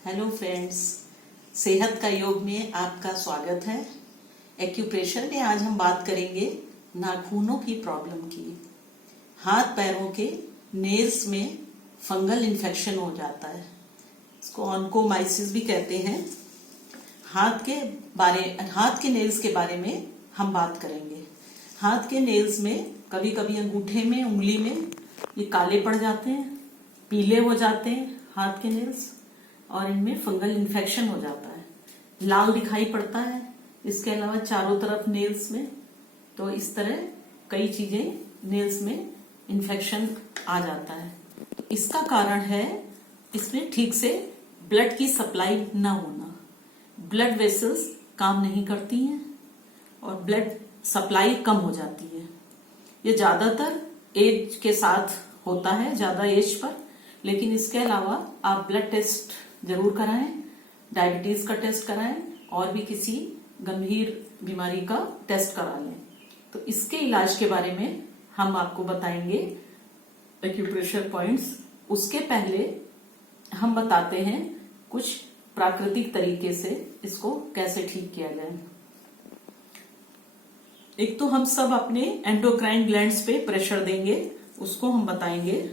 Hello friends, सेहत का योग में आपका स्वागत है। एक्यूप्रेशर में आज हम बात करेंगे नाखूनों की प्रॉब्लम की। हाथ पैरों के नेल्स में फंगल इन्फेक्शन हो जाता है, इसको ऑन्कोमाइसिस भी कहते हैं। हाथ के नेल्स के बारे में हम बात करेंगे। हाथ के नेल्स में कभी कभी अंगूठे में, उंगली में ये काले पड़ जाते हैं, पीले हो जाते हैं हाथ के नेल्स, और इनमें फंगल इन्फेक्शन हो जाता है, लाल दिखाई पड़ता है। इसके अलावा चारों तरफ नेल्स में, तो इस तरह कई चीजें नेल्स में इन्फेक्शन आ जाता है। इसका कारण है इसमें ठीक से ब्लड की सप्लाई न होना। ब्लड वेसल्स काम नहीं करती हैं और ब्लड सप्लाई कम हो जाती है। ये ज्यादातर एज के साथ होता है, ज्यादा एज पर, लेकिन इसके अलावा आप ब्लड टेस्ट जरूर कराएं, डायबिटीज का टेस्ट कराएं और भी किसी गंभीर बीमारी का टेस्ट करा लें। तो इसके इलाज के बारे में हम आपको बताएंगे एक्यूप्रेशर पॉइंट्स। उसके पहले हम बताते हैं कुछ प्राकृतिक तरीके से इसको कैसे ठीक किया जाए। एक तो हम सब अपने एंडोक्राइन ग्लैंड्स पे प्रेशर देंगे, उसको हम बताएंगे।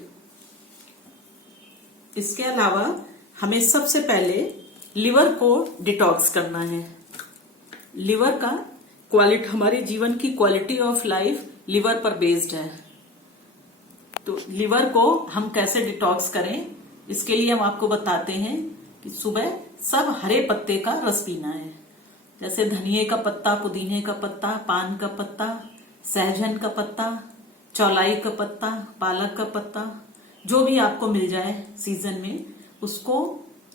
इसके अलावा हमें सबसे पहले लिवर को डिटॉक्स करना है। लिवर का क्वालिटी, हमारे जीवन की क्वालिटी ऑफ लाइफ लिवर पर बेस्ड है। तो लिवर को हम कैसे डिटॉक्स करें, इसके लिए हम आपको बताते हैं कि सुबह सब हरे पत्ते का रस पीना है, जैसे धनिए का पत्ता, पुदीने का पत्ता, पान का पत्ता, सहजन का पत्ता, चौलाई का पत्ता, पालक का पत्ता, जो भी आपको मिल जाए सीजन में उसको,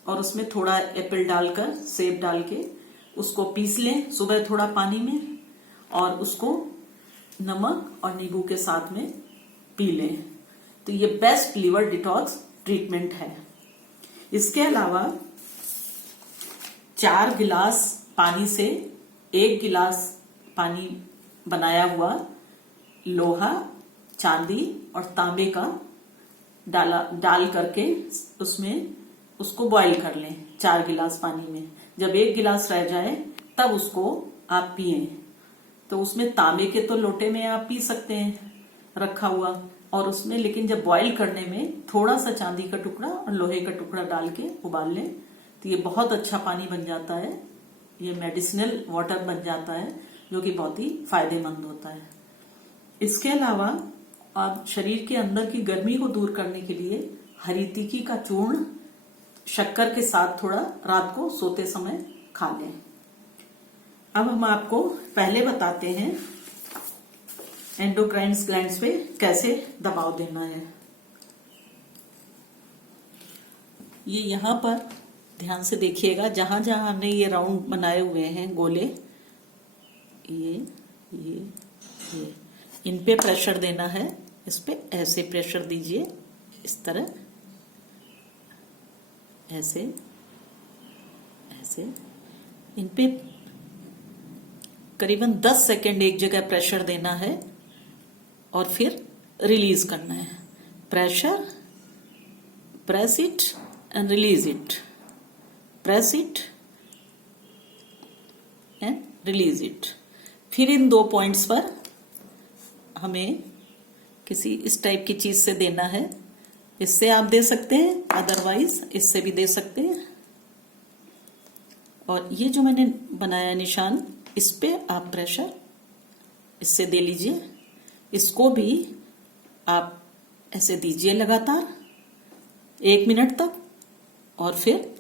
और उसमें थोड़ा एप्पल डालकर, सेब डाल के उसको पीस लें सुबह थोड़ा पानी में, और उसको नमक और नींबू के साथ में पी लें। तो ये बेस्ट लिवर डिटॉक्स ट्रीटमेंट है। इसके अलावा 4 गिलास पानी से 1 गिलास पानी बनाया हुआ लोहा, चांदी और तांबे का डाल करके उसको बॉईल कर लें 4 गिलास पानी में। जब 1 गिलास रह जाए तब उसको आप पिए। तो उसमें तांबे के तो लोटे में आप पी सकते हैं रखा हुआ, और उसमें लेकिन जब बॉईल करने में थोड़ा सा चांदी का टुकड़ा और लोहे का टुकड़ा डाल के उबाल लें तो ये बहुत अच्छा पानी बन जाता है। ये मेडिसिनल वाटर बन जाता है, जो कि बहुत ही फायदेमंद होता है। इसके अलावा आप शरीर के अंदर की गर्मी को दूर करने के लिए हरी तीखी का चूर्ण शक्कर के साथ थोड़ा रात को सोते समय खा लें। अब हम आपको पहले बताते हैं एंडोक्राइन ग्लैंड्स पे कैसे दबाव देना है। ये यहाँ पर ध्यान से देखिएगा, जहां जहां हमने ये राउंड बनाए हुए हैं गोले, ये इन पे प्रेशर देना है। इस पे ऐसे प्रेशर दीजिए, इस तरह, ऐसे ऐसे। इन पे करीबन 10 सेकेंड एक जगह प्रेशर देना है और फिर रिलीज करना है। Pressure, press it and release it, press it and release it. फिर इन 2 पॉइंट्स पर हमें किसी इस टाइप की चीज से देना है। इससे आप दे सकते हैं, अदरवाइज इससे भी दे सकते हैं। और ये जो मैंने बनाया निशान, इस पे आप प्रेशर इससे दे लीजिए। इसको भी आप ऐसे दीजिए लगातार 1 मिनट तक, और फिर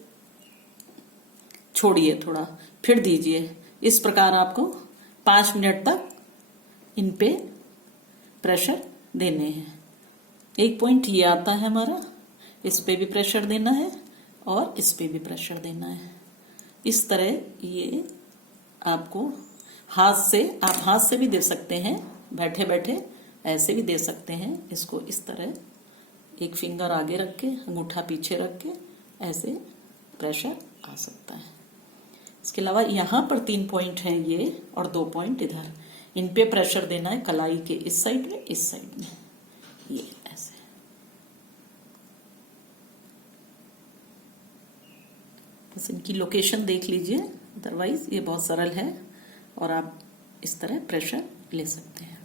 छोड़िए थोड़ा, फिर दीजिए। इस प्रकार आपको 5 मिनट तक इन पे प्रेशर देने हैं। एक पॉइंट ये आता है हमारा, इस पे भी प्रेशर देना है और इस पे भी प्रेशर देना है। इस तरह ये आपको आप हाथ से भी दे सकते हैं, बैठे बैठे ऐसे भी दे सकते हैं। इसको इस तरह एक फिंगर आगे रख के, अंगूठा पीछे रख के ऐसे प्रेशर आ सकता है। इसके अलावा यहाँ पर 3 पॉइंट हैं ये, और 2 पॉइंट इधर। इन पे प्रेशर देना है कलाई के इस साइड में, इस साइड में, ये ऐसे। बस इनकी लोकेशन देख लीजिए, अदरवाइज ये बहुत सरल है और आप इस तरह प्रेशर ले सकते हैं।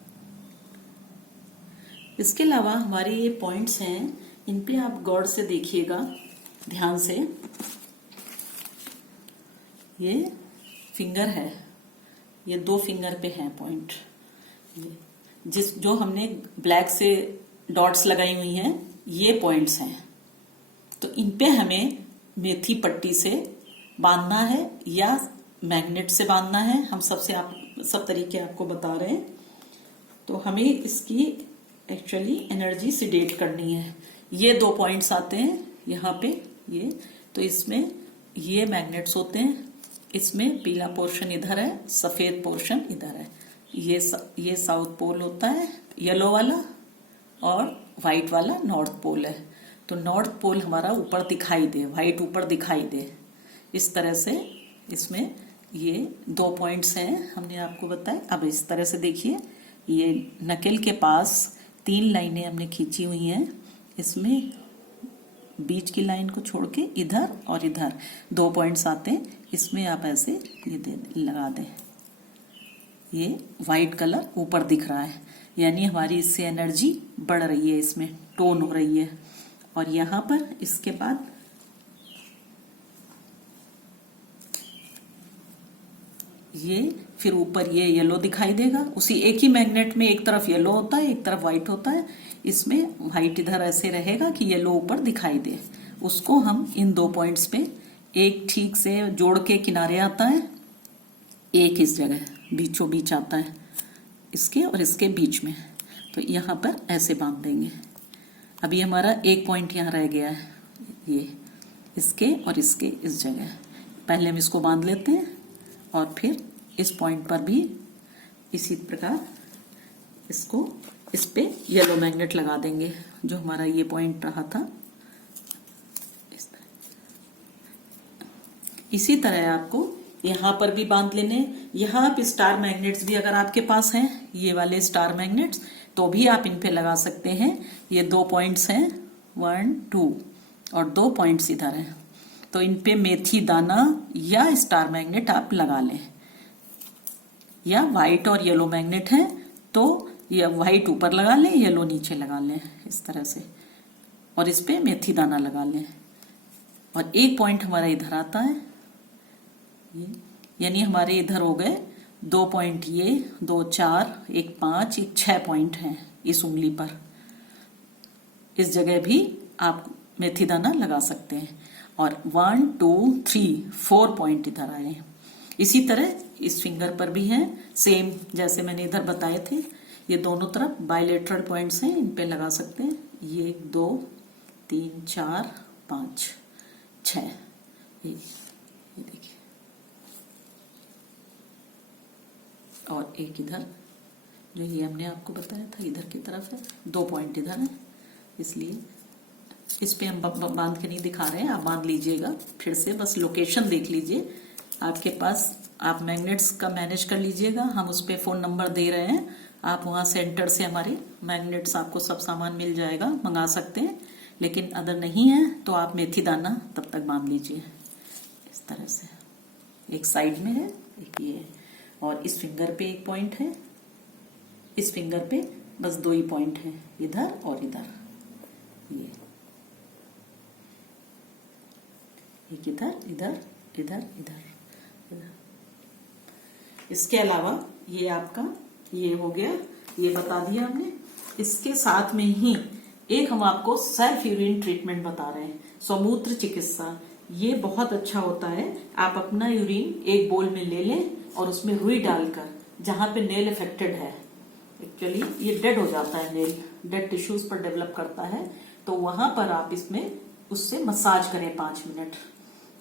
इसके अलावा हमारे ये पॉइंट्स हैं, इन पे आप गौर से देखिएगा, ध्यान से। ये फिंगर है, ये 2 फिंगर पे हैं पॉइंट, जो हमने ब्लैक से डॉट्स लगाई हुई हैं, ये पॉइंट्स हैं। तो इन पे हमें मेथी पट्टी से बांधना है या मैग्नेट से बांधना है। हम सब तरीके आपको बता रहे हैं। तो हमें इसकी एक्चुअली एनर्जी सीडेट करनी है। ये 2 पॉइंट्स आते हैं यहाँ पे, ये तो इसमें ये मैग्नेट्स होते हैं। इसमें पीला पोर्शन इधर है, सफेद पोर्शन इधर है। ये साउथ पोल होता है येलो वाला, और व्हाइट वाला नॉर्थ पोल है। तो नॉर्थ पोल हमारा ऊपर दिखाई दे, व्हाइट ऊपर दिखाई दे, इस तरह से इसमें ये 2 पॉइंट्स हैं, हमने आपको बताया। अब इस तरह से देखिए, ये नकेल के पास 3 लाइनें हमने खींची हुई हैं। इसमें बीच की लाइन को छोड़ के इधर और इधर 2 पॉइंट्स आते हैं। इसमें आप ऐसे ये लगा दें, ये व्हाइट कलर ऊपर दिख रहा है, यानी हमारी इससे एनर्जी बढ़ रही है, इसमें टोन हो रही है। और यहाँ पर इसके बाद ये फिर ऊपर ये येलो दिखाई देगा। उसी एक ही मैग्नेट में एक तरफ येलो होता है, एक तरफ व्हाइट होता है। इसमें व्हाइट इधर ऐसे रहेगा कि येलो ऊपर दिखाई दे। उसको हम इन 2 पॉइंट्स पे एक ठीक से जोड़ के किनारे आता है, एक इस जगह बीचों बीच आता है, इसके और इसके बीच में। तो यहाँ पर ऐसे बांध देंगे। अभी हमारा एक पॉइंट यहाँ रह गया है, ये इसके और इसके इस जगह। पहले हम इसको बांध लेते हैं और फिर इस पॉइंट पर भी इसी प्रकार इसको इस पे येलो मैग्नेट लगा देंगे, जो हमारा ये पॉइंट रहा था। इसी तरह आपको यहाँ पर भी बांध लेने। यहाँ आप स्टार मैग्नेट्स भी अगर आपके पास हैं, ये वाले स्टार मैग्नेट्स, तो भी आप इन पे लगा सकते हैं। ये 2 पॉइंट्स हैं, 1 2 और 2 पॉइंट्स इधर हैं। तो इन पे मेथी दाना या स्टार मैग्नेट आप लगा लें, या व्हाइट और येलो मैग्नेट है तो ये व्हाइट ऊपर लगा लें, येलो नीचे लगा लें, इस तरह से। और इस पे मेथी दाना लगा लें। और एक पॉइंट हमारा इधर आता है, यानी हमारे इधर हो गए 2 पॉइंट, ये 2 4, एक 5, एक 6 पॉइंट हैं इस उंगली पर। इस जगह भी आप मेथी दाना लगा सकते हैं। और 1 2 3 4 पॉइंट इधर आए। इसी तरह इस फिंगर पर भी हैं, सेम जैसे मैंने इधर बताए थे। ये दोनों तरफ बायलेटरल पॉइंट्स हैं, इन पे लगा सकते हैं। ये 2 3 4 5 6, ये देखिए। और एक इधर, जो ये हमने आपको बताया था इधर की तरफ है, 2 पॉइंट इधर है, इसलिए इस पे हम बांध के नहीं दिखा रहे हैं। आप बांध लीजिएगा, फिर से बस लोकेशन देख लीजिए आपके पास। आप मैग्नेट्स का मैनेज कर लीजिएगा, हम उस पे फोन नंबर दे रहे हैं, आप वहाँ सेंटर से हमारे मैग्नेट्स आपको सब सामान मिल जाएगा, मंगा सकते हैं। लेकिन अगर नहीं है तो आप मेथी दाना तब तक बांध लीजिए, इस तरह से। एक साइड में है, एक ये है, और इस फिंगर पे एक पॉइंट है, इस फिंगर पे बस 2 ही पॉइंट हैं, इधर और इधर। ये एक इधर इधर इधर इधर इधर। इसके अलावा ये आपका ये हो गया, ये बता दिया हमने। इसके साथ में ही एक हम आपको सेल्फ यूरिन ट्रीटमेंट बता रहे हैं, स्वमूत्र चिकित्सा। ये बहुत अच्छा होता है। आप अपना यूरिन एक बोल में ले लें और उसमें रुई डालकर, जहां पे नेल इफेक्टेड है, एक्चुअली ये डेड हो जाता है, नेल डेड टिश्यूज पर डेवलप करता है, तो वहां पर आप इसमें उससे मसाज करें 5 मिनट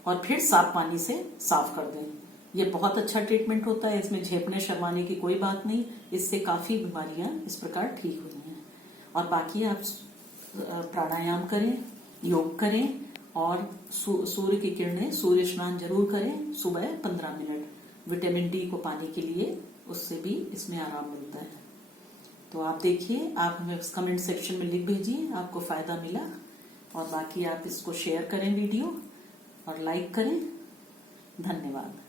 और फिर साफ पानी से साफ कर दें। ये बहुत अच्छा ट्रीटमेंट होता है, इसमें झेपने शर्माने की कोई बात नहीं। इससे काफी बीमारियां इस प्रकार ठीक हुई हैं। और बाकी आप प्राणायाम करें, योग करें और सूर्य की किरणें, सूर्य स्नान जरूर करें सुबह 15 मिनट, विटामिन डी को पाने के लिए, उससे भी इसमें आराम मिलता है। तो आप देखिए, आप हमें कमेंट सेक्शन में लिख भेजिए आपको फायदा मिला, और बाकी आप इसको शेयर करें वीडियो। और लाइक करें। धन्यवाद।